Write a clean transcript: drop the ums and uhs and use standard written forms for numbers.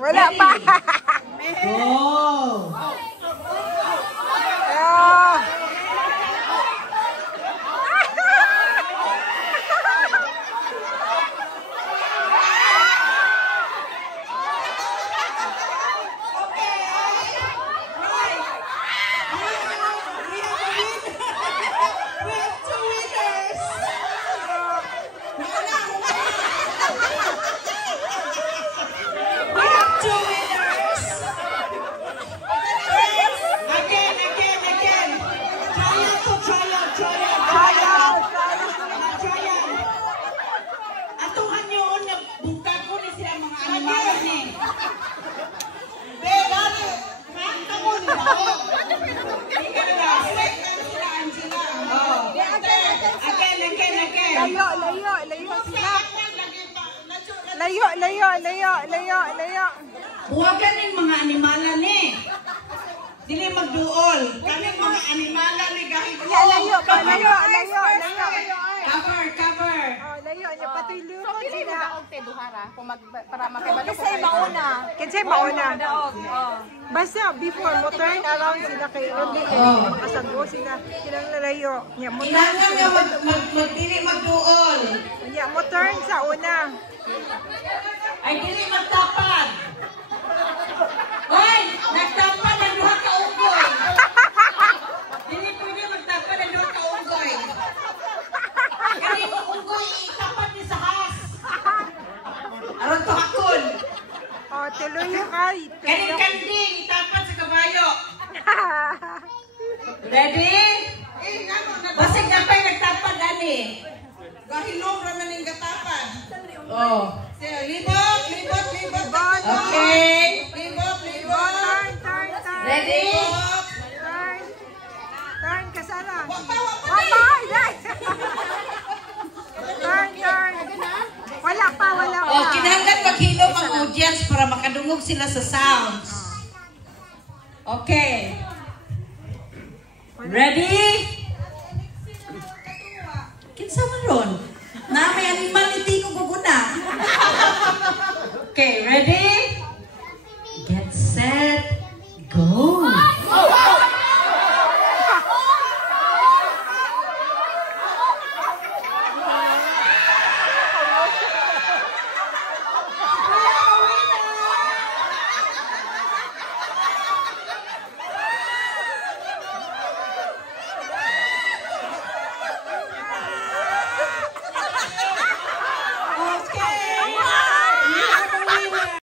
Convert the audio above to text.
Wala pa. Go! Layo. Huwagan ng mga animala ni. Dili magduol. Kaming mga animala ni gahit. Layo. Cover. Oh, layo niya patoy lumod sila. Para makibalo ko. Kinsay mauna. Basta before mo turn around sila kay Rundi. Kasagbo sila. Silang lalayo. Kailangan nga magdili magduol. Mo turn sa una. Ay dili magtapad. Hoy, nagtapad ang duha ka unggoy. Dili pwede magtapad ang duha ka unggoy. Kani mo unggoy itapad ni sa has. Aron to hakon. Oh, tuloy kay. Kani kanding itapad sa kabayo. Ready? Basig na pa'y nagtapad ani. Gahilong raman ning gatapad. Oh. Libot. Okay. Libot. Turn. Ready? Turn ka sana. Turn. Wala pa. Oh, kinahanglan maghilom ang audience para makadungog sila sa sounds. Okay. Ready? Kinsa man ron? Na may animal iti ko guguna. Okay, ready?